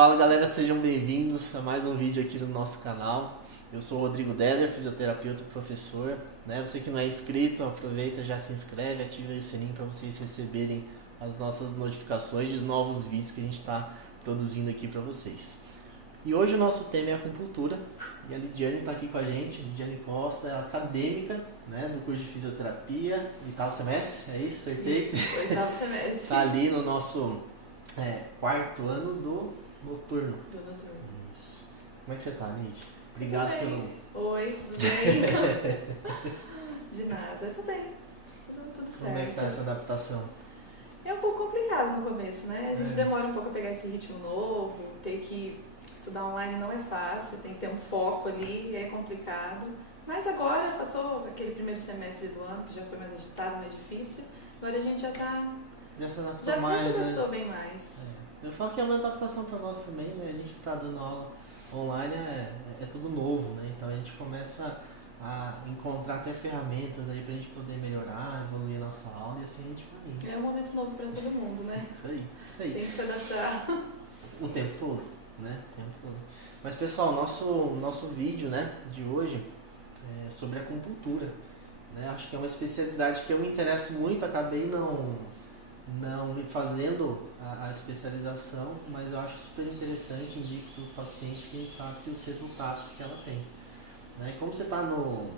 Fala galera, sejam bem-vindos a mais um vídeo aqui no nosso canal. Eu sou o Rodrigo Deller, fisioterapeuta e professor. Você que não é inscrito, aproveita, já se inscreve, ativa aí o sininho para vocês receberem as nossas notificações dos novos vídeos que a gente está produzindo aqui para vocês. E hoje o nosso tema é acupuntura e a Lidiane está aqui com a gente. Lidiane Costa é acadêmica, do curso de fisioterapia, oitavo semestre, é isso? Acertei? Isso, oitavo semestre. Está ali no nosso quarto ano do noturno. Do noturno. Isso. Como é que você está, Lidia? Obrigado pelo... Oi, tudo bem? De nada, tudo bem. Tudo certo. Como é que está essa adaptação? É um pouco complicado no começo, né? A gente demora um pouco a pegar esse ritmo novo, ter que estudar online não é fácil, tem que ter um foco ali, é complicado. Mas agora passou aquele primeiro semestre do ano, que já foi mais agitado, mais difícil. Agora a gente já se adaptou mais, se adaptou bem mais. Eu falo que é uma adaptação para nós também, A gente que está dando aula online é tudo novo, Então a gente começa a encontrar até ferramentas aí para a gente poder melhorar, evoluir a nossa aula e assim a gente vai. É um momento novo para todo mundo, né? Isso aí. Tem que se adaptar. O tempo todo, O tempo todo. Mas pessoal, nosso vídeo, de hoje é sobre acupuntura. Acho que é uma especialidade que eu me interesso muito, acabei não fazendo a especialização, mas eu acho super interessante, indico para os pacientes que a gente sabe que os resultados que ela tem. Como você está no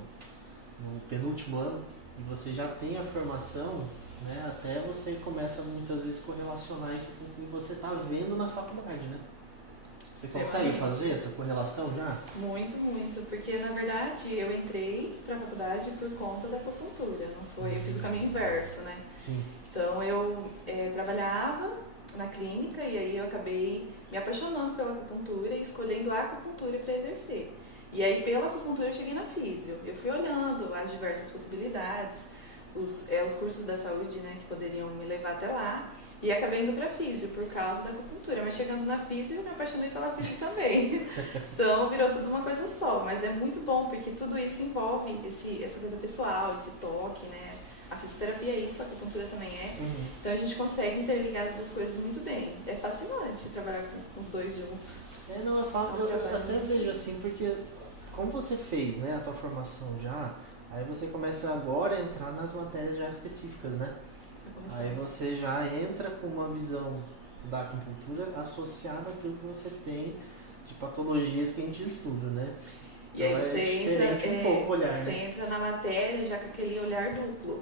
penúltimo ano e você já tem a formação, até você começa muitas vezes a correlacionar isso com o que você está vendo na faculdade, Você consegue fazer essa correlação já? Muito, muito, porque na verdade eu entrei para a faculdade por conta da acupuntura, não foi? Eu fiz o caminho inverso, Sim. Então eu trabalhava na clínica e aí eu acabei me apaixonando pela acupuntura e escolhendo a acupuntura para exercer. E aí pela acupuntura eu cheguei na físio. Eu fui olhando as diversas possibilidades, os cursos da saúde, que poderiam me levar até lá. E acabei indo para físio por causa da acupuntura. Mas chegando na físio eu me apaixonei pela físio também. Então virou tudo uma coisa só. Mas é muito bom porque tudo isso envolve essa coisa pessoal, esse toque, A fisioterapia é isso, a acupuntura também é. Então a gente consegue interligar as duas coisas muito bem. É fascinante trabalhar com os dois juntos. Eu até vejo assim, porque como você fez, a tua formação já, aí você começa agora a entrar nas matérias já específicas, Aí você já entra com uma visão da acupuntura associada àquilo que você tem de patologias que a gente estuda, E aí você entra, um pouco olhar, você entra na matéria já com aquele olhar duplo.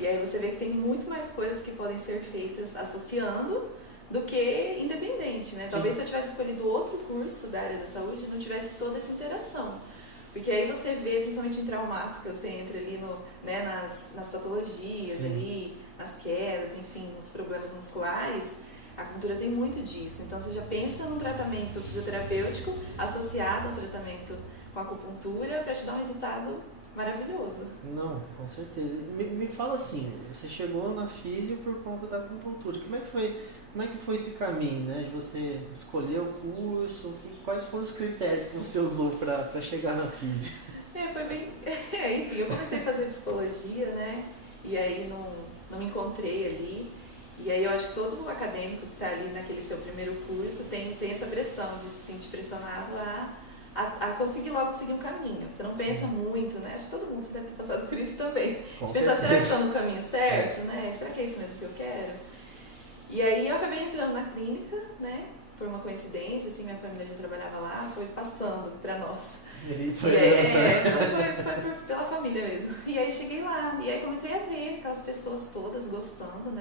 E aí você vê que tem muito mais coisas que podem ser feitas associando do que independente, Talvez se eu tivesse escolhido outro curso da área da saúde, não tivesse toda essa interação. Porque aí você vê, principalmente em traumática, você entra ali nas patologias, ali, nas quedas, enfim, nos problemas musculares. A acupuntura tem muito disso. Então você já pensa num tratamento fisioterapêutico associado ao tratamento com a acupuntura para te dar um resultado maravilhoso. Não, com certeza. Me fala assim, você chegou na físio por conta da acupuntura. Como é que foi esse caminho, de você escolher o curso? Quais foram os critérios que você usou para chegar na físio? Foi bem... Enfim, eu comecei a fazer psicologia, E aí não me encontrei ali. E aí eu acho que todo acadêmico que está ali naquele seu primeiro curso tem essa pressão de se sentir pressionado a conseguir logo seguir um caminho. Você não pensa muito, Acho que todo mundo deve ter passado por isso também. Com pensar, certeza. será que estou no caminho certo, Será que é isso mesmo que eu quero? E aí eu acabei entrando na clínica, Por uma coincidência, minha família já trabalhava lá, foi passando para nós. Foi pela família mesmo. E aí cheguei lá, e aí comecei a ver aquelas pessoas todas gostando,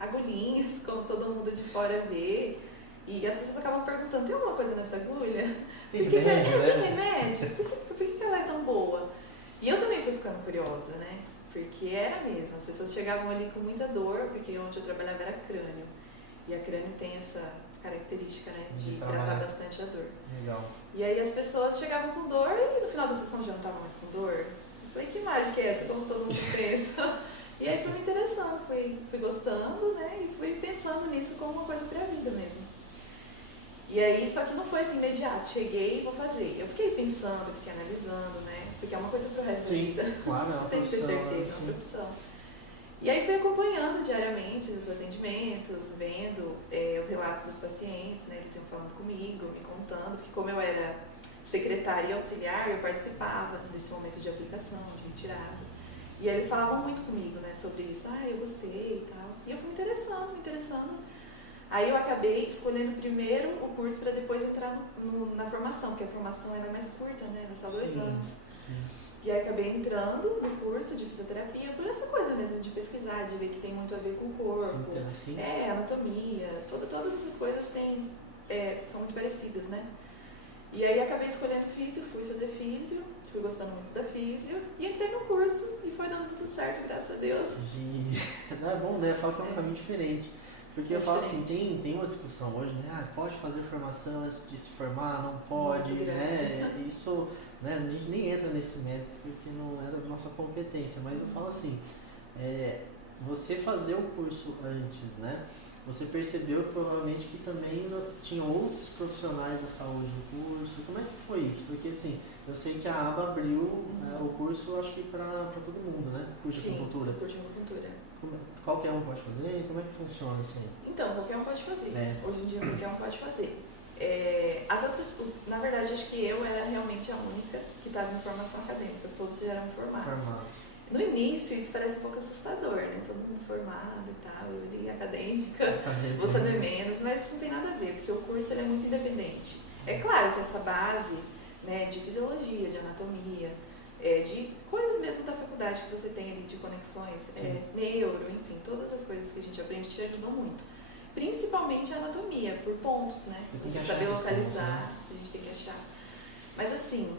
Agulhinhas, como todo mundo de fora vê. E as pessoas acabam perguntando, tem alguma coisa nessa agulha? Tem Tem remédio, remédio? Por que ela é tão boa? E eu também fui ficando curiosa, Porque era mesmo, as pessoas chegavam ali com muita dor, porque onde eu trabalhava era crânio. E a crânio tem essa característica, de tratar bastante a dor. Legal. E aí as pessoas chegavam com dor e no final da sessão já não estavam mais com dor. Eu falei, que mágica é essa, como todo mundo pensa? E aí fui me interessando, fui gostando, E fui pensando nisso como uma coisa pra vida mesmo. E aí, só que não foi assim imediato, cheguei e vou fazer. Eu fiquei pensando, fiquei analisando, Porque é uma coisa pro resto da vida. Claro, Você tem que ter certeza, é uma profissão. E aí fui acompanhando diariamente os atendimentos, vendo os relatos dos pacientes, né? Eles iam falando comigo, me contando, porque como eu era secretária e auxiliar, eu participava desse momento de aplicação, de retirada. E aí eles falavam muito comigo, né, sobre isso. Eu gostei e tal. E eu fui me interessando. Aí eu acabei escolhendo primeiro o curso para depois entrar na formação, porque a formação era mais curta, né, era só 2 anos. Sim. E aí acabei entrando no curso de fisioterapia por essa coisa mesmo de pesquisar, de ver que tem muito a ver com o corpo, Sim. Anatomia, todas essas coisas são muito parecidas, né? E aí acabei escolhendo físio, fui fazer físio, fui gostando muito da físio e entrei no curso e foi dando tudo certo, graças a Deus. Não é bom, né? Fala que é um caminho diferente. Porque eu falo assim, tem uma discussão hoje, né? Pode fazer formação antes de se formar, não pode, né? Isso, né? A gente nem entra nesse mérito porque não é da nossa competência, mas eu falo assim, você fazer o curso antes, né? Você percebeu provavelmente que também tinha outros profissionais da saúde no curso. Como é que foi isso? Porque assim, eu sei que a ABA abriu o curso, acho que para todo mundo, né? Curso de acupuntura. Curso de acupuntura. Qualquer um pode fazer? Como é que funciona isso aí? Então, qualquer um pode fazer. Hoje em dia, qualquer um pode fazer. As outras, na verdade, acho que eu era realmente a única que estava em formação acadêmica. Todos já eram formados. No início, isso parece um pouco assustador, né? Todo mundo formado e tal, eu ali acadêmica, vou saber menos, mas isso não tem nada a ver, porque o curso ele é muito independente. É claro que essa base, né, de fisiologia, de anatomia, de coisas mesmo da faculdade que você tem ali, de conexões, neuro, enfim, todas as coisas que a gente aprende te ajudam muito. Principalmente a anatomia, por pontos, né? Você saber localizar, a gente tem que achar. Mas assim,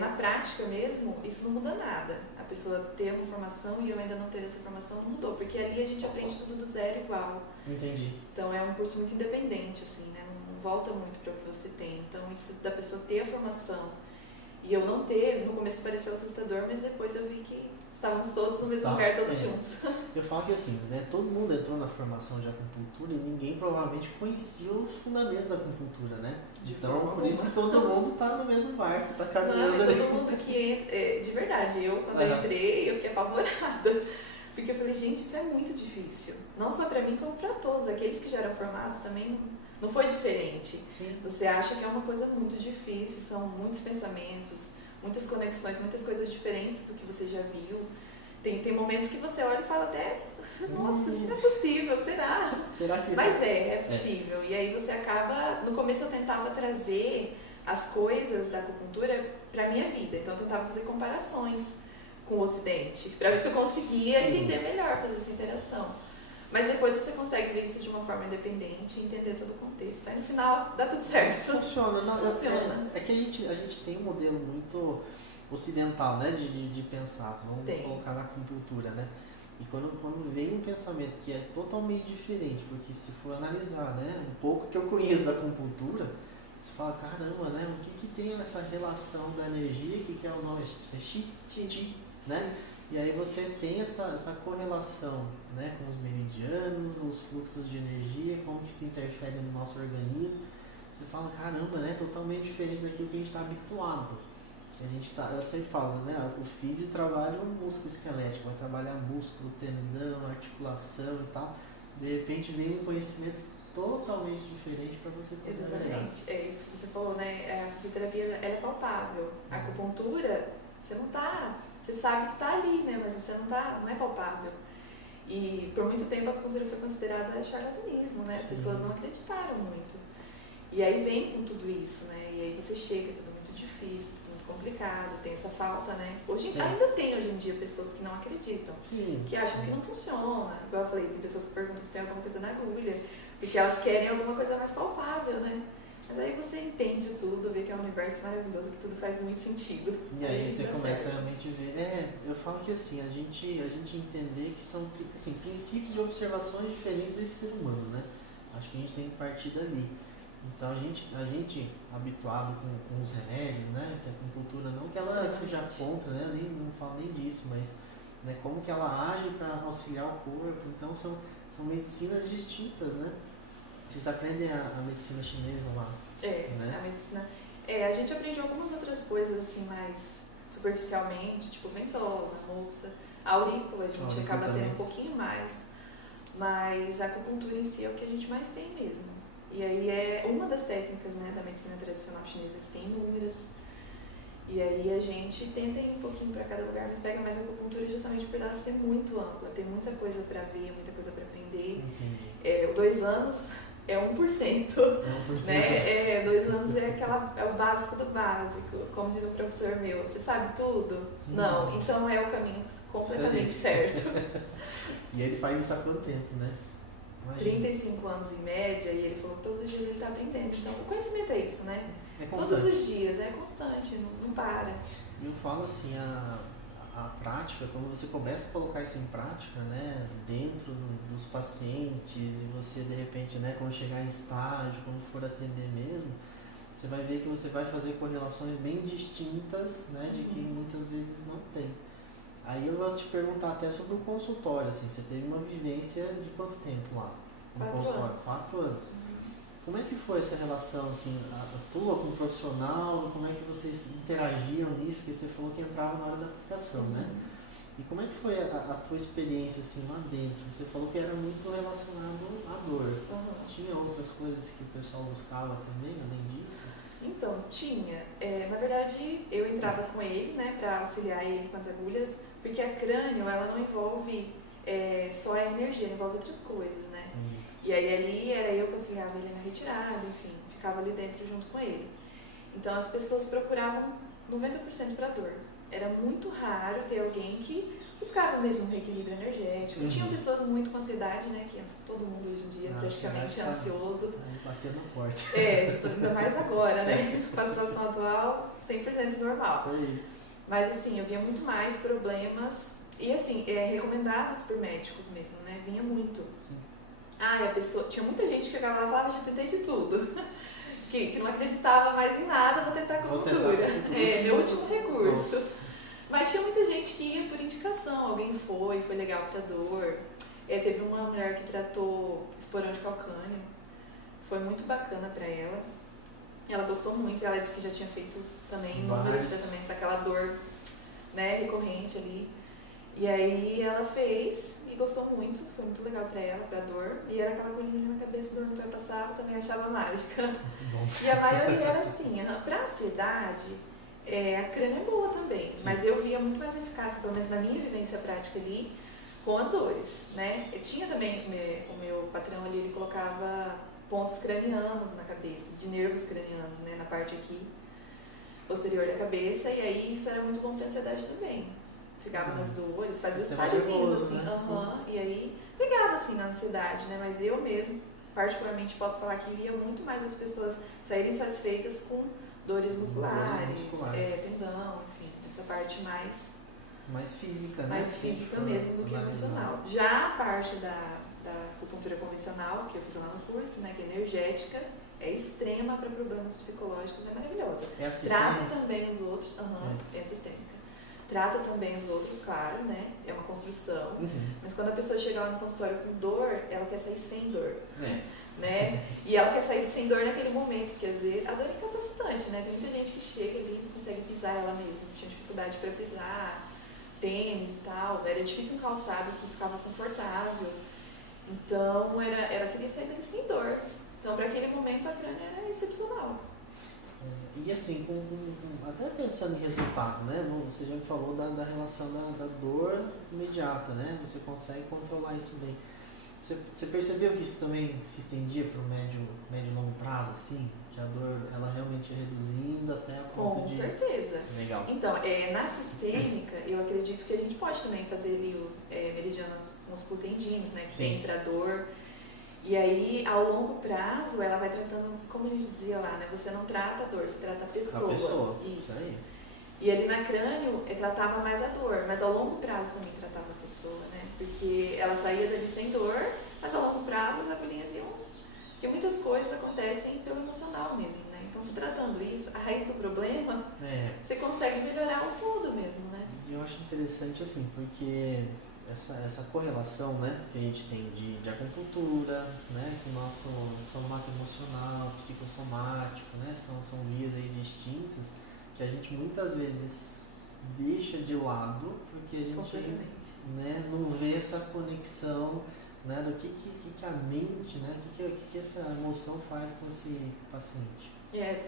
na prática mesmo, isso não muda nada. A pessoa ter uma formação e eu ainda não ter essa formação não mudou, porque ali a gente aprende tudo do zero igual. Entendi. Então é um curso muito independente, assim, né? Não volta muito para o que você tem. Então isso da pessoa ter a formação e eu não ter, no começo pareceu assustador, mas depois eu vi que estávamos todos no mesmo lugar, todos juntos. Eu falo que assim, né, todo mundo entrou na formação de acupuntura e ninguém provavelmente conhecia os fundamentos da acupuntura, né? Então, por isso que todo mundo está no mesmo barco, está caminhando. Não, e todo mundo que entra, de verdade, eu quando eu entrei, eu fiquei apavorada. Porque eu falei, gente, isso é muito difícil. Não só para mim, como para todos. Aqueles que já eram formados também não foi diferente. Sim. Você acha que é uma coisa muito difícil, são muitos pensamentos, muitas conexões, muitas coisas diferentes do que você já viu. Tem momentos que você olha e fala até, nossa, isso não é possível, será? Será que... Mas é possível. E aí você acaba, no começo eu tentava trazer as coisas da acupuntura para minha vida. Então eu tentava fazer comparações com o Ocidente, para ver se eu conseguia entender melhor, fazer essa interação. Mas depois você consegue ver isso de uma forma independente e entender todo o contexto. Aí no final dá tudo certo. Funciona. Não, funciona. É que a gente tem um modelo muito ocidental, né, de pensar, vamos colocar na acupuntura, né? E quando vem um pensamento que é totalmente diferente, porque se for analisar, né, um pouco que eu conheço da acupuntura, você fala, caramba, né, o que tem nessa relação da energia, que é o nome? É Qi, né? E aí você tem essa correlação, né, com os meridianos, os fluxos de energia, como que se interfere no nosso organismo. Você fala, caramba, né, totalmente diferente daquilo que a gente está habituado. Eu sempre falo, né, o físio trabalha o músculo esquelético, vai trabalhar músculo, tendão, articulação e tal. De repente vem um conhecimento totalmente diferente para você poder Exatamente, é isso que você falou, né, a fisioterapia ela é palpável, a acupuntura, você não tá, você sabe que tá ali, né, mas você não é palpável. E por muito tempo a acupuntura foi considerada charlatanismo, né, as pessoas não acreditaram muito. E aí vem com tudo isso, né, e aí você chega, tudo muito difícil, complicado, tem essa falta, né? Ainda tem hoje em dia pessoas que não acreditam, que acham que não funciona. Igual eu falei, tem pessoas que perguntam se tem alguma coisa na agulha, porque elas querem alguma coisa mais palpável, né? Mas aí você entende tudo, vê que é um universo maravilhoso, que tudo faz muito sentido. E aí você começa realmente a ver. Eu falo que assim, a gente entender que são assim, princípios de observações diferentes desse ser humano, né? Acho que a gente tem que partir dali. Então a gente habituado com os remédios, né, que a acupuntura não que ela seja contra, né, não falo nem disso, mas né, como que ela age para auxiliar o corpo. Então são medicinas distintas, né? Vocês aprendem a medicina chinesa lá? Né? A medicina. A gente aprende algumas outras coisas assim mais superficialmente, tipo ventosa, moça, A aurícula a gente acaba também. tendo um pouquinho mais, mas a acupuntura em si é o que a gente mais tem mesmo. E aí é uma das técnicas, né, da medicina tradicional chinesa que tem inúmeras. E aí a gente tenta ir um pouquinho para cada lugar, mas pega mais a acupuntura justamente por ela ser muito ampla, tem muita coisa para ver, muita coisa para aprender. Entendi. 2 anos é 1%, 1%. né? 2 anos é o básico do básico, como diz o professor meu, você sabe tudo? Não, então é o caminho completamente certo. E ele faz isso há quanto tempo, né? Imagina. 35 anos em média, e ele falou que todos os dias ele está aprendendo. Então, o conhecimento é isso, né? É constante. Todos os dias, é constante, não para. Eu falo assim, a prática, quando você começa a colocar isso em prática, né, dentro dos pacientes, e você de repente, né, quando chegar em estágio, quando for atender mesmo, você vai ver que você vai fazer correlações bem distintas, né, de que muitas vezes não tem. Aí eu vou te perguntar até sobre o consultório, assim, você teve uma vivência de quanto tempo lá? No 4 consultório? anos. 4 anos. Como é que foi essa relação, assim, a tua com o profissional, como é que vocês interagiam nisso, porque você falou que entrava na hora da aplicação, né? E como é que foi a tua experiência, assim, lá dentro? Você falou que era muito relacionado à dor. Tinha outras coisas que o pessoal buscava também, além disso? Então, tinha. Na verdade, eu entrava com ele, né, para auxiliar ele com as agulhas, porque a crânio, ela não envolve só a energia, ela envolve outras coisas, né? E aí ali era eu que auxiliava ele na retirada, enfim, ficava ali dentro junto com ele. Então as pessoas procuravam 90% para dor. Era muito raro ter alguém que buscava mesmo um reequilíbrio energético. Tinham pessoas muito com ansiedade, né, que todo mundo hoje em dia praticamente é ansioso. Batendo na porta. Ainda mais agora, né, com a situação atual, 100% normal. Foi. Mas assim, eu via muito mais problemas, e assim, recomendados por médicos mesmo, né, vinha muito. Sim. A pessoa, tinha muita gente que chegava lá e falava, já tentei de tudo. que não acreditava mais em nada, vou tentar acupuntura. Meu último recurso. Nossa. Mas tinha muita gente que ia por indicação, alguém foi legal pra dor. Teve uma mulher que tratou esporão de calcânio, foi muito bacana pra ela. Ela gostou muito, ela disse que já tinha feito também inúmeros tratamentos, aquela dor, né, recorrente ali. E aí ela fez e gostou muito, foi muito legal pra ela, pra dor. E era aquela colinha na cabeça, dor não vai passar, eu também achava mágica. Muito bom. E a maioria era assim, pra ansiedade, a crânio é boa também. Sim. Mas eu via muito mais eficácia, pelo menos na minha vivência prática ali, com as dores, né? Eu tinha também, o meu patrão ali, ele colocava pontos cranianos na cabeça, de nervos cranianos, né? Na parte aqui, posterior da cabeça, e aí isso era muito bom pra ansiedade também. Ficava nas dores, fazia os parezinhos assim, né? E aí pegava assim na ansiedade, né? Mas eu mesmo, particularmente, posso falar que via muito mais as pessoas saírem satisfeitas com dores musculares, tendão, enfim, essa parte mais física, né? Mais física mesmo do que emocional. Já a parte da acupuntura convencional, que eu fiz lá no curso, né, que é energética, é extrema para problemas psicológicos, é maravilhosa. É Trata também os outros, é sistêmica. Trata também os outros, claro, né? É uma construção. Mas quando a pessoa chega lá no consultório com dor, ela quer sair sem dor. Né? E ela quer sair sem dor naquele momento, porque às vezes a dor é incapacitante, né? Tem muita gente que chega ali e não consegue pisar ela mesma, tinha dificuldade para pisar, tênis e tal, era difícil um calçado que ficava confortável. Então, queria sair dali sem dor. Então, para aquele momento, a crânio era excepcional. E assim, até pensando em resultado, né? Você já me falou da relação da dor imediata, né? Você consegue controlar isso bem. Você percebeu que isso também se estendia para o médio e longo prazo, assim? Que a dor, ela realmente ia reduzindo até a ponto de... Com certeza. Legal. Então, na sistêmica, eu acredito que a gente pode também fazer ali os meridianos musculotendinos, né? Que tem para dor. E aí, ao longo prazo, ela vai tratando, como a gente dizia lá, né? Você não trata a dor, você trata a pessoa. A pessoa. Isso aí. E ali na crânio, tratava mais a dor, mas ao longo prazo também tratava a pessoa, né? Porque ela saía dali sem dor, mas a longo prazo as agulhinhas iam... Porque muitas coisas acontecem pelo emocional mesmo, né? Então, se tratando isso, a raiz do problema, você consegue melhorar o todo mesmo, né? Eu acho interessante assim, porque essa correlação, né, que a gente tem de acupuntura, né, com o nosso somato emocional, psicossomático, né, são vias aí distintas que a gente muitas vezes deixa de lado porque a gente né, não vê essa conexão, né, do que a mente, né, que essa emoção faz com esse paciente.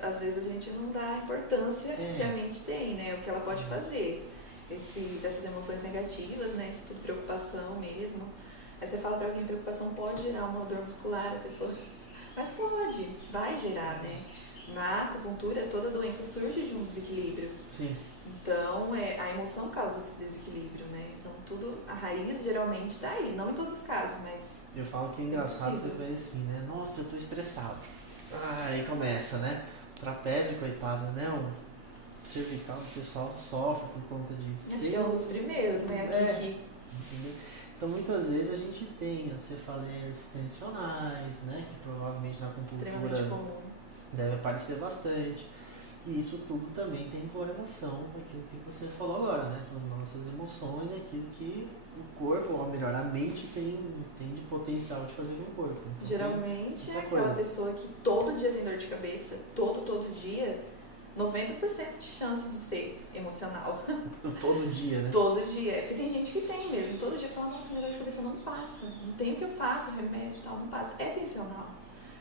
Às vezes a gente não dá a importância que a mente tem, né? O que ela pode fazer. Essas emoções negativas, né? Isso tudo preocupação mesmo. Aí você fala pra alguém, preocupação pode gerar uma dor muscular, a pessoa... Mas pode, vai gerar, né? Na acupuntura, toda doença surge de um desequilíbrio. Sim. Então, a emoção causa esse desequilíbrio, né? Então, a raiz geralmente está aí. Não em todos os casos, mas... Eu falo que é engraçado você ver assim, né? Nossa, eu tô estressado. Aí começa, né? O trapézio, coitado, né? O cervical do pessoal sofre por conta disso. Acho que é um dos primeiros, né? Então, muitas vezes a gente tem as cefaleas tensionais, né? Que provavelmente na acupuntura deve aparecer bastante. E isso tudo também tem correlação com aquilo que você falou agora, né? Com as nossas emoções, aquilo que o corpo, ou melhor, a mente tem de potencial de fazer com o corpo. Então, geralmente é aquela pessoa que todo dia tem dor de cabeça, todo dia, 90% de chance de ser emocional. Todo dia, né? Todo dia. É porque tem gente que tem mesmo. Todo dia fala, nossa, minha dor de cabeça não passa. Não tem o que eu faço, remédio e tal, não passa. É tensional.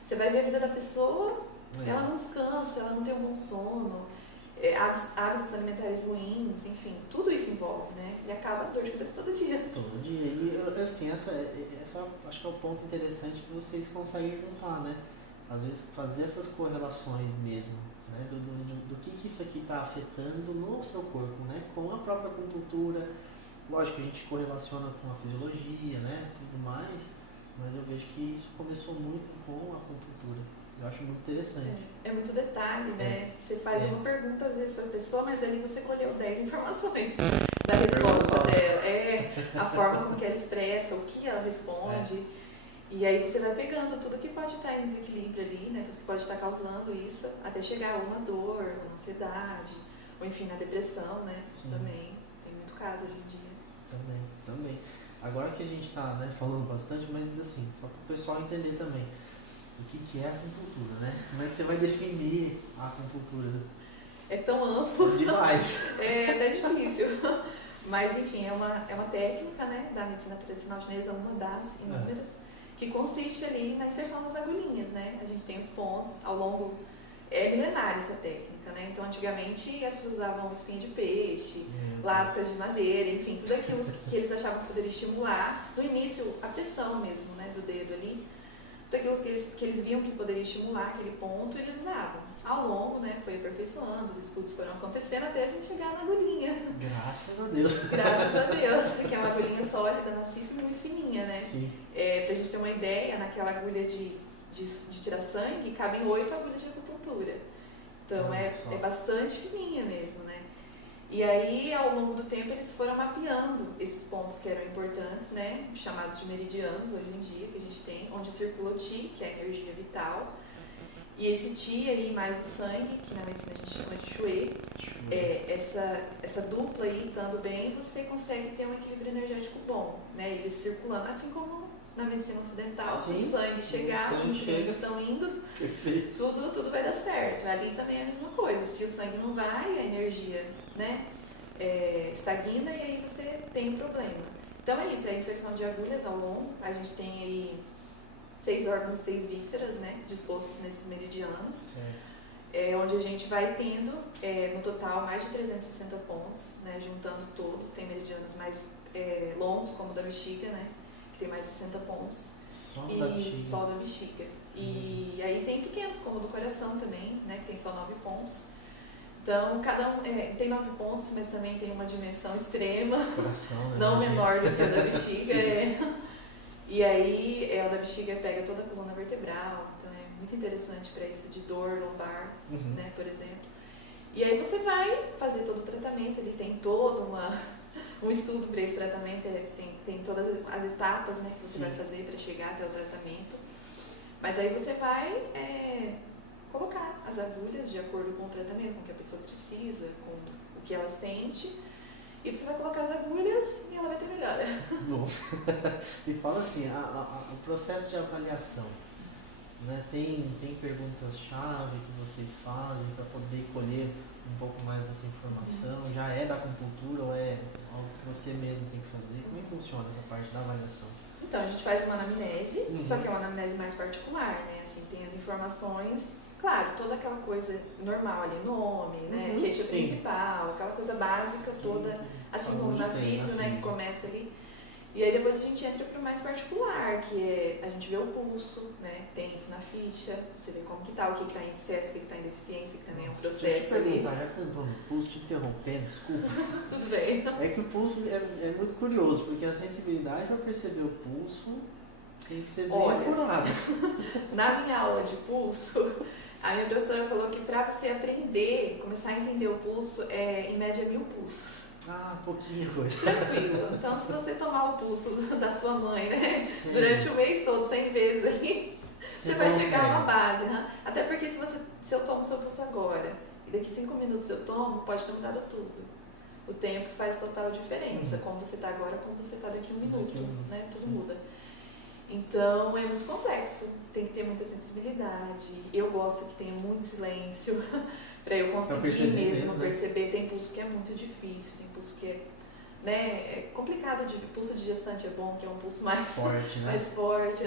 Você vai ver a vida da pessoa, ela não descansa, ela não tem um bom sono, hábitos alimentares ruins, enfim, tudo isso envolve, né? E acaba a dor de cabeça todo dia. Todo dia. E assim, essa acho que é o ponto interessante que vocês conseguem juntar, né? Às vezes fazer essas correlações mesmo, né? Do que isso aqui está afetando no seu corpo, né? Com a própria acupuntura. Lógico que a gente correlaciona com a fisiologia, né? Tudo mais, mas eu vejo que isso começou muito com a acupuntura. Eu acho muito interessante. É muito detalhe, né? Você faz uma pergunta às vezes para a pessoa, mas ali você colheu 10 informações da resposta dela. A forma como que ela expressa, o que ela responde. E aí você vai pegando tudo que pode estar em desequilíbrio ali, né? Tudo que pode estar causando isso, até chegar ou na dor, ou na ansiedade, ou enfim, na depressão, né? Sim. Também. Tem muito caso hoje em dia. Também. Agora que a gente está, né, falando bastante, mas assim, só para o pessoal entender também. O que é a acupuntura, né? Como é que você vai definir a acupuntura? É tão amplo. Demais. É até difícil. Mas, enfim, é uma técnica, né, da medicina tradicional chinesa, uma das inúmeras, que consiste ali na inserção das agulhinhas, né? A gente tem os pontos ao longo... É milenária essa técnica, né? Então, antigamente, as pessoas usavam espinha de peixe, lascas de madeira, enfim, tudo aquilo que eles achavam que poderia estimular. No início, a pressão mesmo, né, do dedo ali. Tudo aquilo que eles viam que poderia estimular aquele ponto, eles usavam. Ao longo, né, foi aperfeiçoando, os estudos foram acontecendo até a gente chegar na agulhinha. Graças a Deus. Graças a Deus, porque é uma agulhinha sólida, maciça e muito fininha, né? Sim. Pra gente ter uma ideia, naquela agulha de tirar sangue, cabem 8 agulhas de acupuntura. Então é bastante fininha mesmo, né? E aí, ao longo do tempo, eles foram mapeando esses pontos que eram importantes, né? Chamados de meridianos, hoje em dia, que a gente tem, onde circula o Qi, que é a energia vital. E esse Qi aí, mais o sangue, que na medicina a gente chama de Shui, essa dupla aí, estando bem, você consegue ter um equilíbrio energético bom, né? Eles circulando, assim como na medicina ocidental, se o sangue chegar, os nutrientes estão indo, tudo vai dar certo. Ali também é a mesma coisa. Se o sangue não vai, a energia, né, estagna e aí você tem um problema. Então é isso, é a inserção de agulhas ao longo. A gente tem aí 6 órgãos e 6 vísceras, né, dispostos nesses meridianos. Onde a gente vai tendo, no total, mais de 360 pontos, né, juntando todos. Tem meridianos mais longos, como o da bexiga, né, que tem mais de 60 pontos. Só da bexiga. E aí tem pequenos, como o do coração também, né, que tem só 9 pontos. Então, cada um tem 9 pontos, mas também tem uma dimensão extrema, coração, né, não menor do que a da bexiga. E aí, o da bexiga pega toda a coluna vertebral, então é muito interessante para isso de dor lombar, né, por exemplo. E aí você vai fazer todo o tratamento, ele tem todo um estudo para esse tratamento, tem todas as etapas, né, que você vai fazer para chegar até o tratamento. Mas aí você vai colocar as agulhas de acordo com o tratamento, com o que a pessoa precisa, com o que ela sente. E você vai colocar as agulhas e ela vai ter melhora. Bom, e fala assim, o processo de avaliação, né, tem perguntas-chave que vocês fazem para poder colher um pouco mais dessa informação? Já é da acupuntura ou é algo que você mesmo tem que fazer? Como é que funciona essa parte da avaliação? Então, a gente faz uma anamnese, só Uhum. que é uma anamnese mais particular, né? Assim, tem as informações, claro, toda aquela coisa normal ali, nome, né? Uhum, Queixa sim. principal, aquela coisa básica toda, assim como Saúde na tem, físio, na né? Que físio. começa ali. E aí depois a gente entra para o mais particular, que é a gente vê o pulso, né? Tem isso na ficha, você vê como que tá, o que está em excesso, o que está em deficiência, que também é um Deixa eu te processo ali. perguntar, já que você entrou no pulso, te interrompendo, desculpa. Tudo bem. É que o pulso é muito curioso, porque a sensibilidade para perceber o pulso tem que ser bem Olha, apurada. Na minha aula de pulso, a minha professora falou que para você aprender, começar a entender o pulso, é em média 1000 pulsos. Ah, pouquinha coisa. Tranquilo. Então, se você tomar o pulso da sua mãe, né, Sim. durante o mês todo, 100 vezes ali, você vai consegue. chegar a uma base. Né? Até porque se eu tomo seu pulso agora e daqui 5 minutos eu tomo, pode ter mudado tudo. O tempo faz total diferença. Como você está agora, como você está daqui 1 minuto, né? Tudo muda. Então, é muito complexo. Tem que ter muita sensibilidade. Eu gosto que tenha muito silêncio para eu conseguir mesmo perceber. Tem pulso que é muito difícil, tem pulso que é, né, é complicado. Pulso de gestante é bom, que é um pulso mais forte, né? mais forte.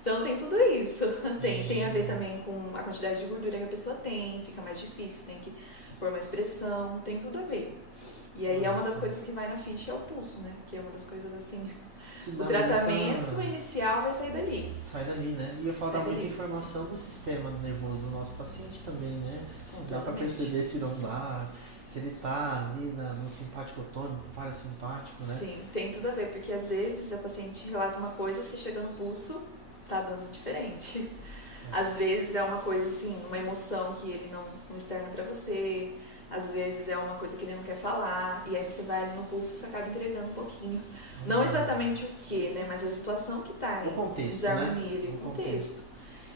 Então, tem tudo isso. Tem a ver também com a quantidade de gordura que a pessoa tem, fica mais difícil, tem que pôr mais pressão, tem tudo a ver. E aí é uma das coisas que vai na ficha é o pulso, né? Que é uma das coisas assim. O tratamento inicial vai sair dali. Sai dali, né? E eu falo Sai da muita dali. informação do sistema nervoso do nosso paciente também, né? Dá para Totalmente. perceber se não dá, se ele tá ali no simpático tônico, parasimpático, né? Sim, tem tudo a ver, porque às vezes a paciente relata uma coisa, se chega no pulso, tá dando diferente. Às vezes é uma coisa assim, uma emoção que ele não externa pra você, às vezes é uma coisa que ele não quer falar, e aí você vai ali no pulso e você acaba entregando um pouquinho. Não exatamente o que, né, mas a situação que tá aí, o contexto, desarmonia ali, né? o contexto.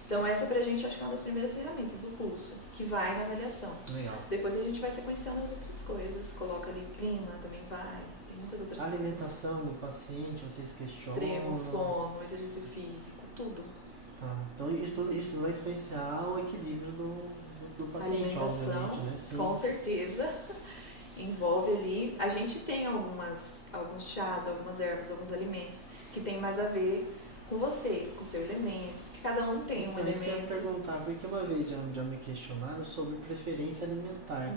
Então essa pra gente acho que é uma das primeiras ferramentas, o pulso, que vai na avaliação. Legal. Depois a gente vai sequenciando as outras coisas, coloca ali clima, também vai, tem muitas outras A alimentação do paciente, vocês questionam? Extremo, sono, exercício físico, tudo. Tá. Então isso vai influenciar o equilíbrio do paciente, Alimentação, obviamente, né? Sim. com certeza, envolve ali. A gente tem alguns chás, algumas ervas, alguns alimentos que tem mais a ver com você, com o seu elemento, que cada um tem um Então, isso que eu ia elemento. perguntar, porque uma vez já me questionaram sobre preferência alimentar.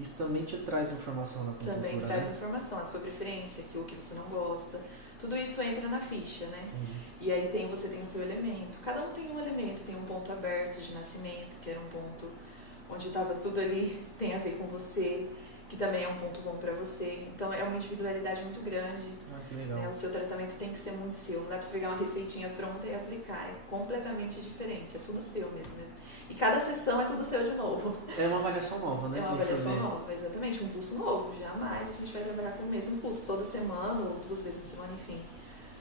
Isso também te traz informação na acupuntura, Também né? traz informação, a sua preferência, aquilo que você não gosta. Tudo isso entra na ficha, né? E aí você tem o seu elemento. Cada um tem um elemento, tem um ponto aberto de nascimento, que era um ponto onde estava tudo ali, tem a ver com você, que também é um ponto bom para você. Então é uma individualidade muito grande. Ah, que legal. Né? O seu tratamento tem que ser muito seu. Não dá para você pegar uma receitinha pronta e aplicar. É completamente diferente. É tudo seu mesmo. E cada sessão é tudo seu de novo. É uma avaliação nova, né? É uma avaliação nova, exatamente. Um pulso novo. Jamais a gente vai trabalhar com o mesmo pulso toda semana ou 2 vezes na semana, enfim.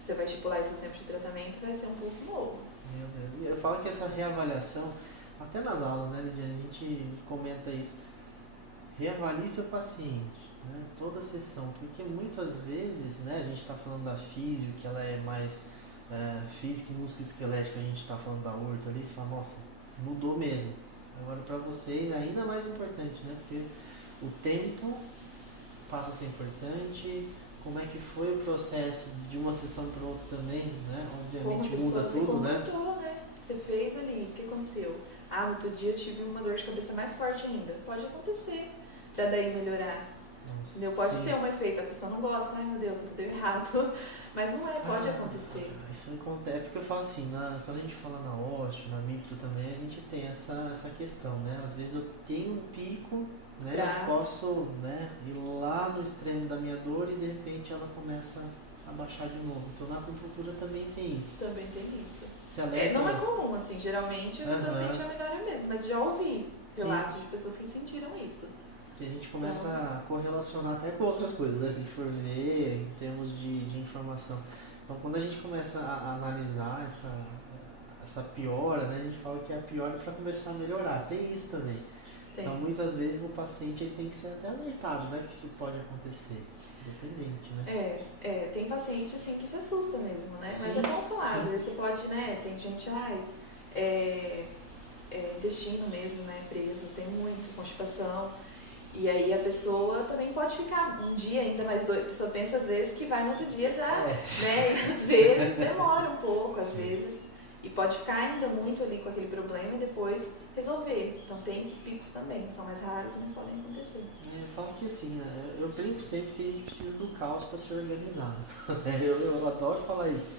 Você vai estipular isso no tempo de tratamento e vai ser um pulso novo. Meu Deus. E eu falo que essa reavaliação, até nas aulas, né, Lidiane, a gente comenta isso. Reavalie seu paciente, né? Toda sessão. Porque muitas vezes, né, a gente está falando da físio, que ela é mais física e músculo-esquelética, a gente está falando da orto ali, você fala, nossa, mudou mesmo. Agora para vocês ainda mais importante, né? Porque o tempo passa a ser importante, como é que foi o processo de uma sessão para outra também, né? Obviamente muda tudo, né? Você fez ali, o que aconteceu? Ah, no outro dia eu tive uma dor de cabeça mais forte ainda. Pode acontecer, para daí melhorar. Nossa, pode ter um efeito, a pessoa não gosta, ai meu Deus, isso deu errado. Mas não é, pode acontecer. Isso acontece, porque eu falo assim, quando a gente fala na osteo, na micro também, a gente tem essa questão, né? Às vezes eu tenho um pico, né? Eu posso, né, ir lá no extremo da minha dor e de repente ela começa a baixar de novo. Então na acupuntura também tem isso. Também tem isso. Alerta... não é comum, assim, geralmente a pessoa sente a melhora mesmo, mas já ouvi relatos de pessoas que sentiram isso. Que a gente começa a correlacionar até com outras coisas, né? Se a gente for ver em termos de informação. Então quando a gente começa a analisar essa piora, né? A gente fala que é a piora para começar a melhorar. Tem isso também. Tem. Então muitas vezes o paciente ele tem que ser até alertado, né? Que isso pode acontecer. Independente, né? Tem paciente assim que se assusta mesmo, né? Sim, mas é bom falar, às vezes você pode, né? Tem gente, intestino mesmo, né? Preso, tem muito, constipação. E aí a pessoa também pode ficar um dia ainda mais doida. A pessoa pensa às vezes que vai no outro dia já, né? E às vezes demora um pouco, às vezes. E pode ficar ainda muito ali com aquele problema e depois resolver. Então tem esses picos também, são mais raros, mas podem acontecer. Eu falo que assim, né, eu brinco sempre que a gente precisa do caos para se organizar. Eu adoro falar isso.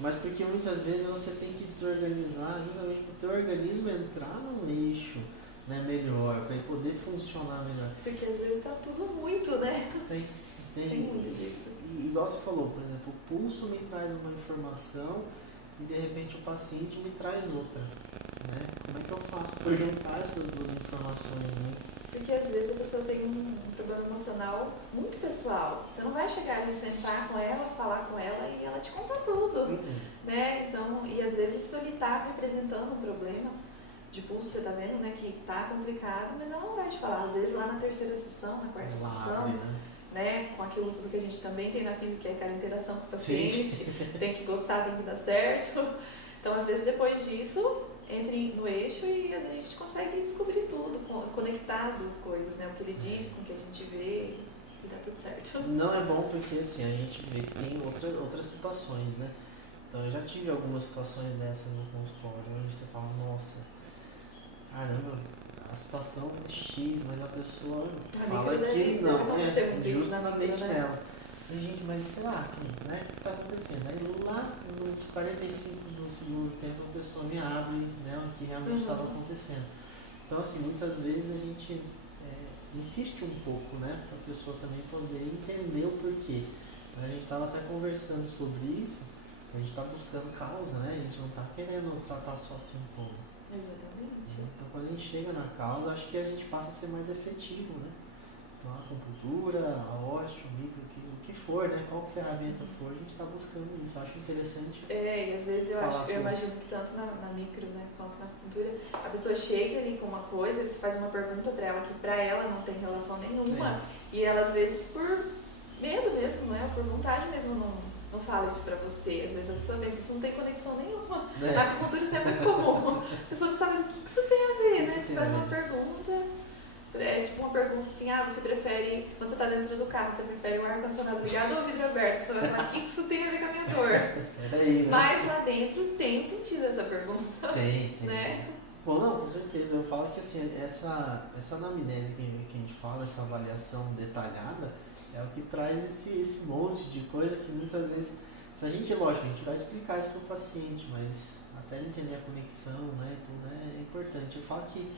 Mas porque muitas vezes você tem que desorganizar justamente para o teu organismo entrar num eixo, né, melhor, para ele poder funcionar melhor. Porque às vezes está tudo muito, né? Tem muito disso. E igual você falou, por exemplo, o pulso me traz uma informação e de repente o paciente me traz outra. Né? Como é que eu faço para juntar essas duas informações? Né? Porque às vezes a pessoa tem um problema emocional muito pessoal. Você não vai chegar ali, sentar com ela, falar com ela e ela te contar tudo. Né? Então, e às vezes isso ele está representando um problema de pulso, você está vendo, né, que está complicado, mas ela não vai te falar. Às vezes lá na terceira sessão, na quarta sessão, né, com aquilo tudo que a gente também tem na física, que é aquela interação com o paciente, tem que gostar, tem que dar certo. Então, às vezes depois disso, entre no eixo e a gente consegue descobrir tudo, conectar as duas coisas, né, o que ele diz com o que a gente vê e dá tudo certo. Não é bom porque assim, a gente vê que tem outras situações, né? Então eu já tive algumas situações dessas no consultório, onde você fala, nossa, caramba, a situação é X, mas a pessoa fala que não, justamente nela. Gente, mas sei lá, né, o que está acontecendo? Aí lá nos 45 do segundo tempo a pessoa me abre, né, o que realmente estava acontecendo. Então assim, muitas vezes a gente insiste um pouco, né, para a pessoa também poder entender o porquê. A gente estava até conversando sobre isso, a gente está buscando causa, né, a gente não está querendo tratar só sintoma. Exatamente. Então quando a gente chega na causa, acho que a gente passa a ser mais efetivo, né? Então a acupuntura, a osteo, o micro, o que for, né? Qual ferramenta for, a gente está buscando isso. Acho interessante. E às vezes eu imagino que tanto na micro, né, quanto na acupuntura, a pessoa chega ali com uma coisa, você faz uma pergunta para ela que para ela não tem relação nenhuma, e ela às vezes por medo mesmo, né? Por vontade mesmo não fala isso pra você. Às vezes a pessoa pensa, isso não tem conexão nenhuma. Na acupuntura isso é muito comum. A pessoa não sabe, mas o que isso tem a ver, né? Você faz uma pergunta, tipo uma pergunta assim, você prefere, quando você tá dentro do carro, você prefere o ar-condicionado ligado ou o vidro aberto? Você vai falar, o que isso tem a ver com a minha dor? Né? Mas lá dentro tem sentido essa pergunta. Tem. Né? Bom, não, com certeza. Eu falo que assim, essa anamnese que a gente fala, essa avaliação detalhada, é o que traz esse monte de coisa que muitas vezes, se a gente, lógico, a gente vai explicar isso para o paciente, mas até ele entender a conexão, né, tudo é importante. Eu falo que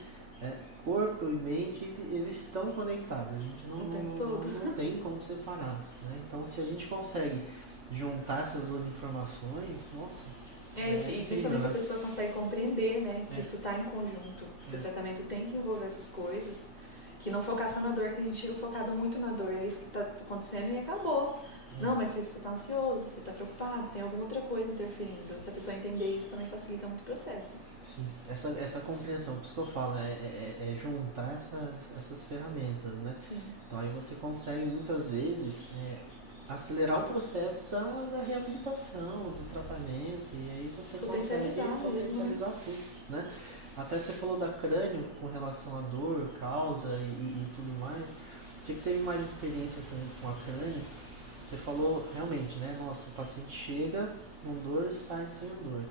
corpo e mente, eles estão conectados, a gente não tem como separar. Né? Então, se a gente consegue juntar essas duas informações, nossa... principalmente se a pessoa consegue compreender, né, que isso está em conjunto, que o tratamento tem que envolver essas coisas. Que não focar só na dor, que a gente fica focado muito na dor, é isso que está acontecendo e acabou. Não, mas você está ansioso, você está preocupado, tem alguma outra coisa interferindo. Se a pessoa entender isso, também facilita muito o processo. Sim, essa compreensão, por isso que eu falo, é juntar essas ferramentas, né? Sim. Então aí você consegue muitas vezes acelerar o processo da reabilitação, do tratamento, e aí você consegue potencializar tudo, né? Até você falou da crânio com relação à dor, causa e tudo mais. Você que teve mais experiência com a crânio, você falou realmente, né? Nossa, o paciente chega com dor, sai sem dor.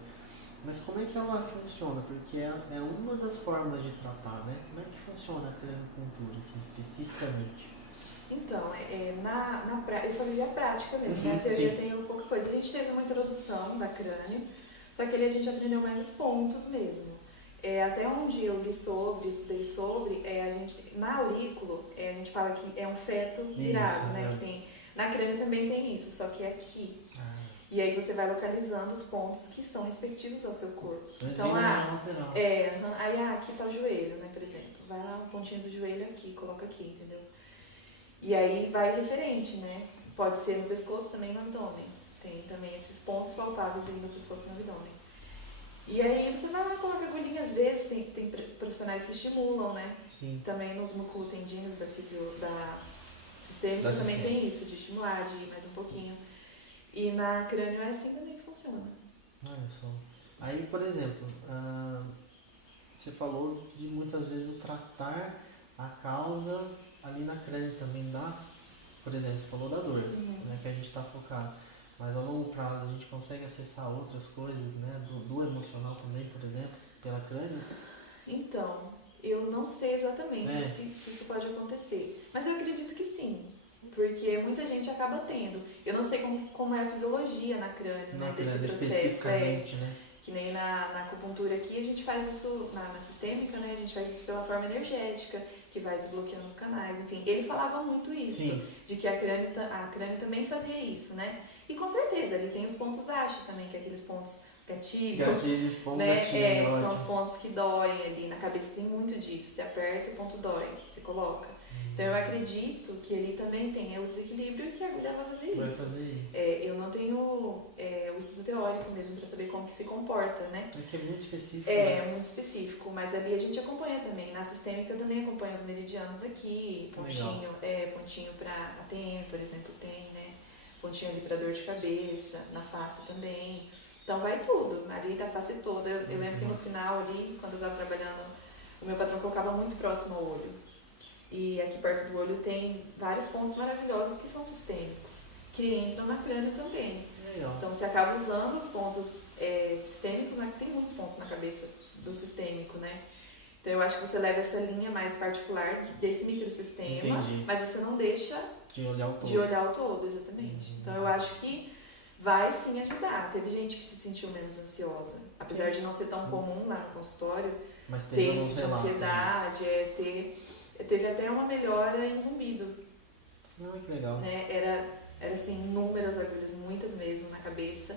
Mas como é que ela funciona? Porque é uma das formas de tratar, né? Como é que funciona a crâniopuntura, assim, especificamente? Então, eu só vivi a prática mesmo, né? A teoria tem pouca coisa. A gente teve uma introdução da crânio, só que ali a gente aprendeu mais os pontos mesmo. Até onde eu li sobre, estudei sobre, na aurículo, a gente fala que é um feto virado, isso, né? Que tem, na crânio também tem isso, só que é aqui. E aí você vai localizando os pontos que são respectivos ao seu corpo. Então, aqui tá o joelho, né, por exemplo. Vai lá, um pontinho do joelho aqui, coloca aqui, entendeu? E aí vai referente, né? Pode ser no pescoço também, no abdômen. Tem também esses pontos palpáveis aí no pescoço e no abdômen. E aí você vai lá e coloca agulhinha, às vezes tem profissionais que estimulam, né? Sim. Também nos musculotendíneos da sistêmica também tem isso, de estimular, de ir mais um pouquinho. E na crânio é assim também que funciona. Olha só. Aí, por exemplo, você falou de muitas vezes o tratar a causa ali na crânio também dá, por exemplo, você falou da dor, né, que a gente está focado, mas a longo prazo a gente consegue acessar outras coisas, né, do emocional também, por exemplo, pela crânio? Então, eu não sei exatamente se isso pode acontecer, mas eu acredito que sim, porque muita gente acaba tendo. Eu não sei como é a fisiologia na crânio, né, desse processo. Especificamente, né? Que nem na acupuntura aqui, a gente faz isso, na sistêmica, né, a gente faz isso pela forma energética, que vai desbloqueando os canais, enfim. Ele falava muito isso, Sim. de que a crânio também fazia isso, né? E com certeza, ele tem os pontos ASH também, que é aqueles pontos Gatilhos, pontos né? gatilho, São os pontos que doem ali, na cabeça tem muito disso, você aperta, o ponto dói, você coloca. Então eu acredito que ele também tem o desequilíbrio e que a agulha vai fazer isso. Vai fazer isso. Eu não tenho o estudo teórico mesmo para saber como que se comporta, né? É que é muito específico. É muito específico, mas ali a gente acompanha também. Na sistêmica eu também acompanho os meridianos aqui, pontinho para ATM, por exemplo, tem, né? Pontinho ali para dor de cabeça, na face também. Então vai tudo, ali da face toda. Eu lembro que no final ali, quando eu estava trabalhando, o meu patrão colocava muito próximo ao olho. E aqui perto do olho tem vários pontos maravilhosos que são sistêmicos, que entram na crânio também. Legal. Então você acaba usando os pontos sistêmicos, né? Tem muitos pontos na cabeça do sistêmico, né? Então eu acho que você leva essa linha mais particular desse microsistema, mas você não deixa de olhar o todo, exatamente. Então eu acho que vai sim ajudar. Teve gente que se sentiu menos ansiosa, apesar de não ser tão comum lá no consultório, mas ter isso de ansiedade, teve até uma melhora em zumbido. Que legal. Né? Era assim, inúmeras agulhas, muitas mesmo na cabeça,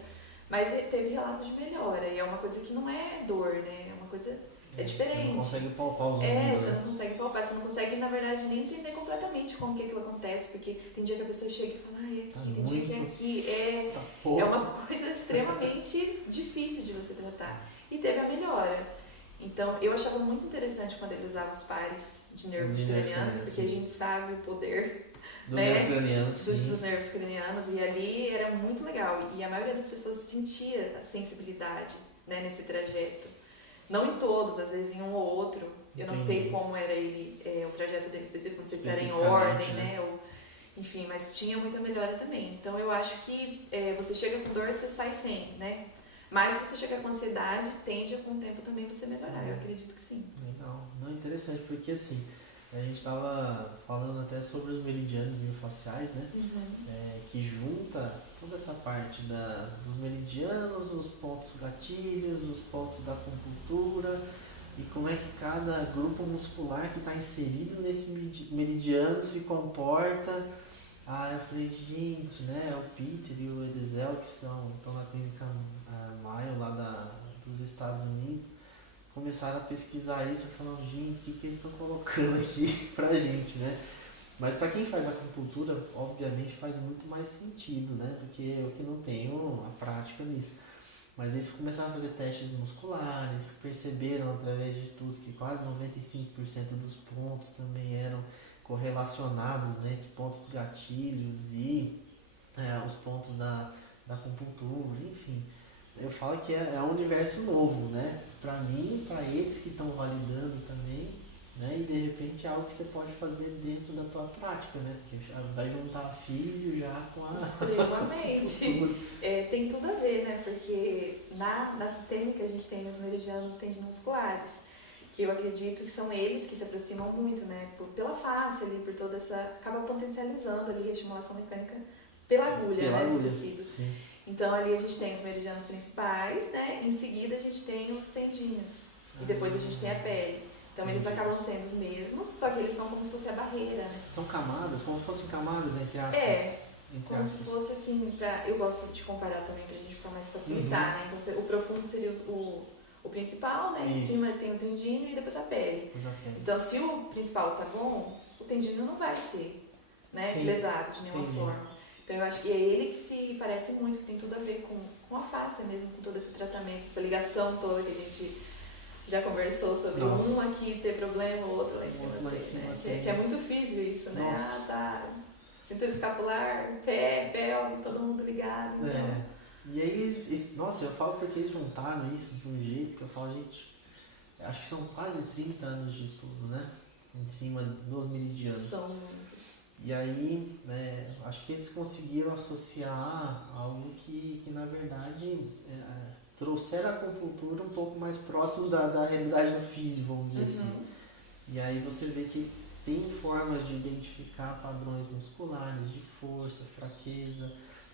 mas teve relatos de melhora, e é uma coisa que não é dor, né? É uma coisa diferente. Você não consegue palpar os zumbidos, você não consegue palpar, você não consegue, na verdade, nem entender completamente como que aquilo acontece, porque tem dia que a pessoa chega e fala, é aqui, tem dia que é aqui, é uma coisa extremamente difícil de você tratar. E teve a melhora. Então, eu achava muito interessante quando ele usava os pares de nervos cranianos, porque a gente sabe o poder dos nervos cranianos, e ali era muito legal. E a maioria das pessoas sentia a sensibilidade, né, nesse trajeto. Não em todos, às vezes em um ou outro. Eu não sei como era o trajeto dele específico, não sei se era em ordem, né? Ou, enfim, mas tinha muita melhora também. Então eu acho que você chega com dor, você sai sem, né? Mas se você chega com ansiedade, tende a com o tempo também você melhorar. Eu acredito que sim. Legal. Não, interessante, porque assim, a gente estava falando até sobre os meridianos miofasciais, né? Que junta toda essa parte dos meridianos, os pontos gatilhos, os pontos da acupuntura, e como é que cada grupo muscular que está inserido nesse meridiano se comporta. Eu falei, gente, né? O Peter e o Edezel, que estão na clínica Mayo lá dos Estados Unidos, começaram a pesquisar isso, falando, gente, o que eles estão colocando aqui pra gente, né? Mas para quem faz acupuntura, obviamente faz muito mais sentido, né? Porque eu que não tenho a prática nisso. Mas eles começaram a fazer testes musculares, perceberam através de estudos que quase 95% dos pontos também eram correlacionados, né? De pontos gatilhos e os pontos da acupuntura, enfim. Eu falo que é um universo novo, né? Para mim, para eles que estão validando também, né? E de repente é algo que você pode fazer dentro da tua prática, né? Porque vai juntar a físio já com a... Extremamente. Tem tudo a ver, né? Porque na sistêmica a gente tem os meridianos tendinomusculares, que eu acredito que são eles que se aproximam muito, né? Pela face ali, por toda essa... acaba potencializando ali a estimulação mecânica pela agulha, né? Do tecido. Sim. Então ali a gente tem os meridianos principais, né? Em seguida a gente tem os tendinhos. E depois a gente tem a pele. Então eles acabam sendo os mesmos, só que eles são como se fosse a barreira, né? São camadas, como se fossem camadas, entre aspas. Como se fosse assim, eu gosto de comparar também pra gente ficar mais facilitar, né? Então o profundo seria o principal, né? Em cima tem o tendino e depois a pele. Então se o principal tá bom, o tendino não vai ser, né, lesado de nenhuma forma. Então eu acho que é ele que se parece muito, que tem tudo a ver com a face mesmo, com todo esse tratamento, essa ligação toda que a gente já conversou sobre. Um aqui ter problema, o outro lá em cima ter, né? Que é muito físico isso, né? Tá. Cintura escapular, pé, todo mundo ligado. Então. E aí eu falo porque eles juntaram isso de um jeito que eu falo, gente, acho que são quase 30 anos de estudo, né? em cima dos meridianos. São muitos. E aí, né, acho que eles conseguiram associar algo que na verdade, trouxeram a acupuntura um pouco mais próximo da realidade do físico, vamos dizer assim. E aí você vê que tem formas de identificar padrões musculares, de força, fraqueza,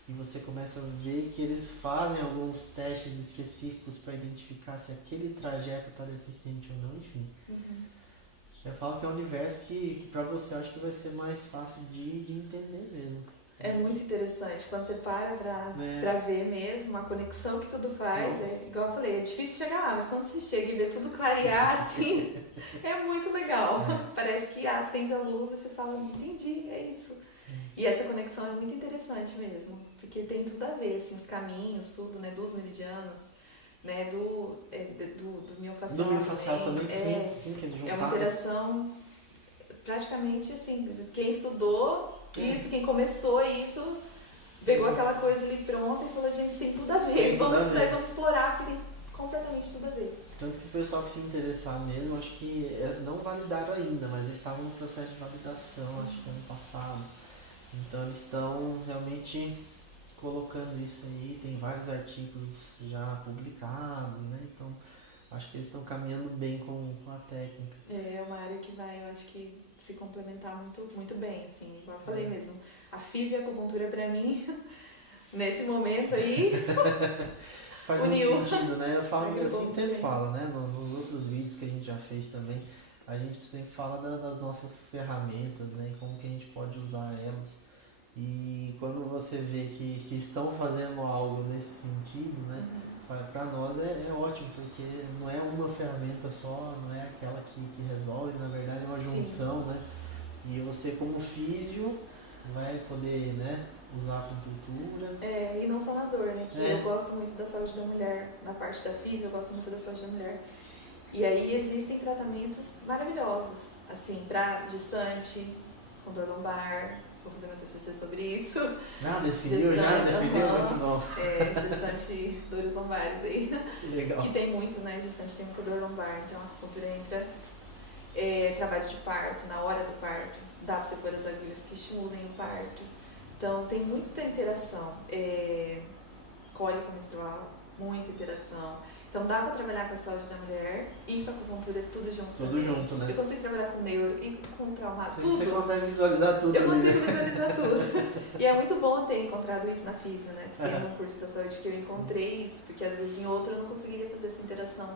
e você começa a ver que eles fazem alguns testes específicos para identificar se aquele trajeto está deficiente ou não, enfim. Eu falo que é um universo que para você eu acho que vai ser mais fácil de entender mesmo. É muito interessante, quando você para pra ver mesmo a conexão que tudo faz, igual eu falei, é difícil chegar lá, mas quando você chega e vê tudo clarear, assim, é muito legal. Parece que acende a luz e você fala, entendi, é isso. E essa conexão é muito interessante mesmo, porque tem tudo a ver, assim, os caminhos, tudo, né, dos meridianos, né, do miofascial. Do miofascial também, sim, que eles juntaram. É uma interação praticamente, assim, quem estudou isso, quem começou isso, pegou aquela coisa ali pronta e falou, gente, tem tudo a ver, vamos explorar, porque tem completamente tudo a ver. Tanto que o pessoal que se interessar mesmo, acho que não validaram ainda, mas eles estavam no processo de validação, acho que ano passado. Então eles estão realmente colocando isso aí, tem vários artigos já publicados, né? Então acho que eles estão caminhando bem com a técnica. É uma área que vai, eu acho que, se complementar muito, muito bem, assim, como eu falei mesmo. A fisio e a acupuntura pra mim, nesse momento aí, faz uniu. muito sentido, né? Eu falo, eu sempre falo, né? Nos outros vídeos que a gente já fez também, a gente sempre fala das nossas ferramentas, né? E como que a gente pode usar elas. E quando você vê que estão fazendo algo nesse sentido, né? Para nós é ótimo, porque não é uma ferramenta só, não é aquela que resolve, na verdade é uma junção, né? E você como físio vai poder, né, usar a acupuntura. E não só na dor, né? Que eu gosto muito da saúde da mulher, na parte da físio eu gosto muito da saúde da mulher. E aí existem tratamentos maravilhosos, assim, para gestante, com dor lombar. Vou fazer meu TCC sobre isso. Definiu muito bom. Gestante, dores lombares aí. Legal. Que tem muito, né? Gestante tem muita dor lombar, então a acupuntura entra. Trabalho de parto, na hora do parto, dá para você pôr as agulhas que estimulem o parto. Então tem muita interação. Cólica menstrual, muita interação. Então dá para trabalhar com a saúde da mulher e com a acupuntura tudo junto. Tudo junto, né? Eu consigo trabalhar com neuro e com trauma, tudo. Você consegue visualizar tudo. Eu consigo visualizar tudo. E é muito bom ter encontrado isso na físio, né? Ser no curso da saúde que eu encontrei isso, porque às vezes em outro eu não conseguiria fazer essa interação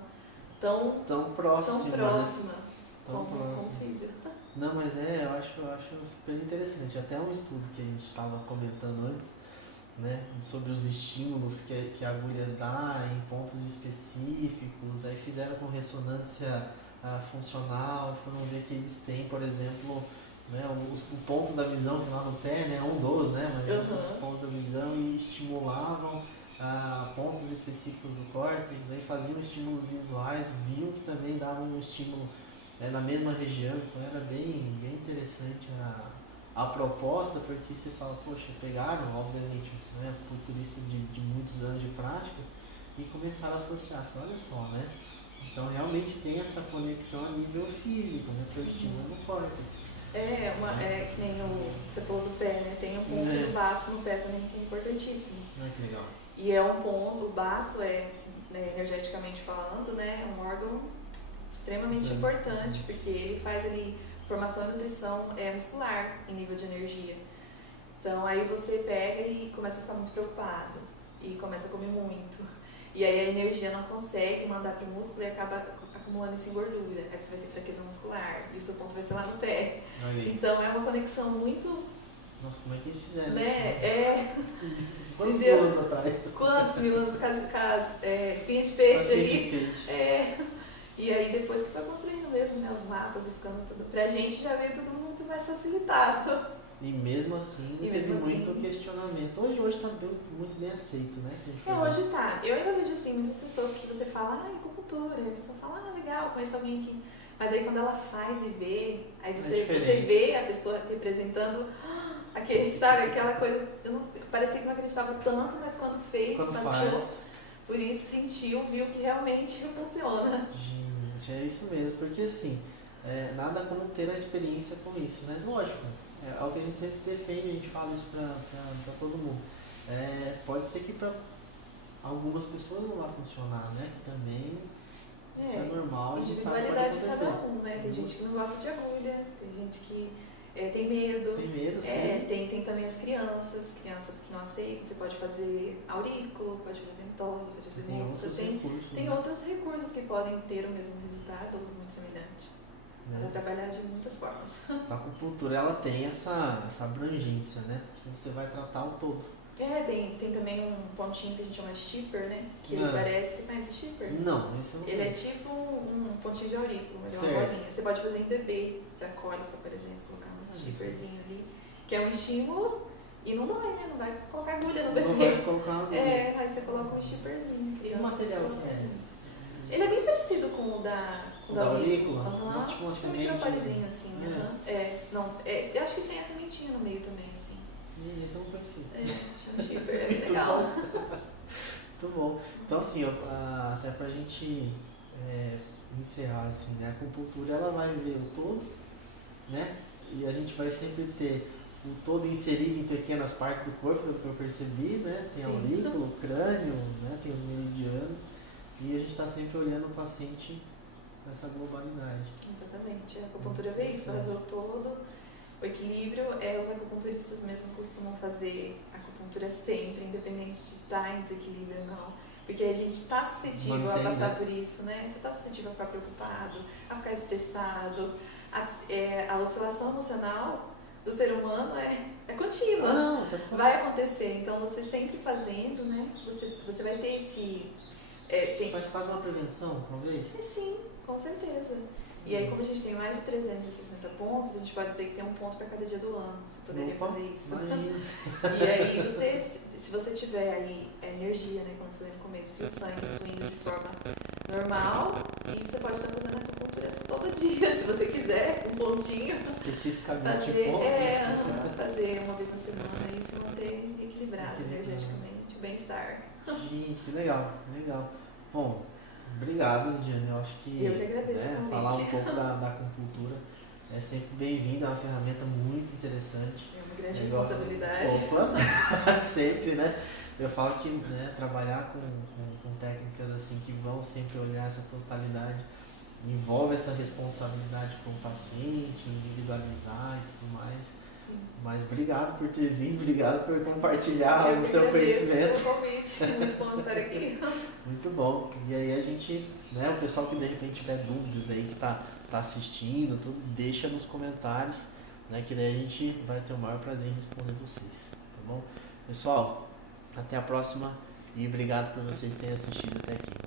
tão próxima. Como físio. Não, mas eu acho super interessante. Até um estudo que a gente estava comentando antes, né, sobre os estímulos que a agulha dá em pontos específicos, aí fizeram com ressonância funcional, foram ver que eles têm, por exemplo, né, o ponto da visão lá no pé, né, um dos, né, mas os pontos da visão e estimulavam pontos específicos do córtex, aí faziam estímulos visuais, viam que também davam um estímulo na mesma região, então era bem interessante a proposta, porque você fala, poxa, pegaram, obviamente, né, culturistas de muitos anos de prática e começaram a associar, olha só, né? Então realmente tem essa conexão a nível físico, né, que é o estímulo no córtex. Que nem você falou do pé, né? Tem um ponto do baço no pé também que é importantíssimo. Que legal. E é um ponto, o baço energeticamente falando, né, é um órgão extremamente importante, porque ele faz ali formação e nutrição muscular em nível de energia. Então aí você pega e começa a ficar muito preocupado e começa a comer muito. E aí a energia não consegue mandar para o músculo e acaba acumulando isso em gordura. Aí você vai ter fraqueza muscular e o seu ponto vai ser lá no pé. Então é uma conexão muito... Nossa, como é que eles fizeram isso? Quantos mil anos atrás? Quantos mil anos, espinha de peixe ali. E aí depois que foi construindo mesmo, né, os mapas e ficando tudo... Pra gente já veio tudo muito mais facilitado. E mesmo assim, teve muito questionamento. Hoje está muito bem aceito, né? Hoje tá. Eu ainda vejo assim, muitas pessoas que você fala, acupuntura, e a pessoa fala, legal, conheço alguém aqui. Mas aí quando ela faz e vê, aí você vê a pessoa representando aquela coisa. Parecia que não acreditava tanto, mas quando passou, por isso sentiu, viu que realmente funciona. Gente, é isso mesmo, porque assim, nada como ter a experiência com isso, né? Lógico, é algo que a gente sempre defende, a gente fala isso pra todo mundo. Pode ser que para algumas pessoas não vai funcionar, né? Que também isso é normal, a gente sabe que pode individualidade de acontecer. cada um, né? Tem gente que não gosta de agulha, tem gente que tem medo. Tem medo, sim. Tem também as crianças que não aceitam. Você pode fazer aurículo, pode fazer ventosa, pode fazer Tem outros recursos. tem outros recursos que podem ter o mesmo resultado ou muito semelhante. Dá pra trabalhar de muitas formas. A acupuntura, ela tem essa abrangência, né? Você vai tratar o todo. Tem também um pontinho que a gente chama de shipper, né? Que ele parece... Você conhece shipper? Não, esse eu não Ele conheço. é tipo um pontinho de aurículo, mas é uma Certo. bolinha. Você pode fazer em bebê, pra cólica, por exemplo, colocar um shipperzinho ali, que é um estímulo e não dói, né? Não vai colocar agulha no bebê. Não vai colocar agulha. Aí você coloca um shipperzinho. Que material que é? Ele é bem parecido com o da aurícula? Aham. Tipo uma Um semente. microparezinho assim. Eu acho que tem a sementinha no meio também, assim. Isso eu não conheci. Chama shipper, é bem legal. Muito bom. Então assim, até pra gente encerrar assim, né? A acupuntura ela vai ver o todo, né? E a gente vai sempre ter o todo inserido em pequenas partes do corpo, pelo que eu percebi, né? Tem a aurícula, o crânio, né? Tem os meridianos. E a gente está sempre olhando o paciente nessa globalidade. Exatamente. A acupuntura vê isso, ela vê o todo. O equilíbrio, os acupunturistas mesmo costumam fazer acupuntura sempre, independente de estar em desequilíbrio ou não. Porque a gente está suscetível a passar por isso, né? Você está suscetível a ficar preocupado, a ficar estressado. A oscilação emocional do ser humano é contínua. Vai acontecer. Então, você sempre fazendo, né? Você vai ter esse... Faz quase uma prevenção, talvez? Sim, com certeza. E aí, como a gente tem mais de 360 pontos, a gente pode dizer que tem um ponto para cada dia do ano. Você poderia fazer isso. E aí, se você tiver aí energia, né, como eu falei no começo, e o sangue fluindo de forma normal, e você pode estar fazendo acupuntura todo dia, se você quiser, um pontinho. Especificamente fazer uma vez na semana e se manter equilibrado energeticamente, bem-estar. Gente, que legal, legal. Bom, obrigado, Lidiane. Eu acho que, eu que agradeço, falar um pouco da acupuntura é sempre bem-vindo, é uma ferramenta muito interessante. É uma grande responsabilidade. Sempre, né? Eu falo que trabalhar com técnicas assim que vão sempre olhar essa totalidade envolve essa responsabilidade com o paciente, individualizar e tudo mais. Mas obrigado por ter vindo, obrigado por compartilhar o seu conhecimento. Pelo convite, muito bom estar aqui. Muito bom. E aí a gente, o pessoal que de repente tiver dúvidas aí, que tá assistindo, tudo, deixa nos comentários, né? Que daí a gente vai ter o maior prazer em responder vocês, tá bom? Pessoal, até a próxima e obrigado por vocês terem assistido até aqui.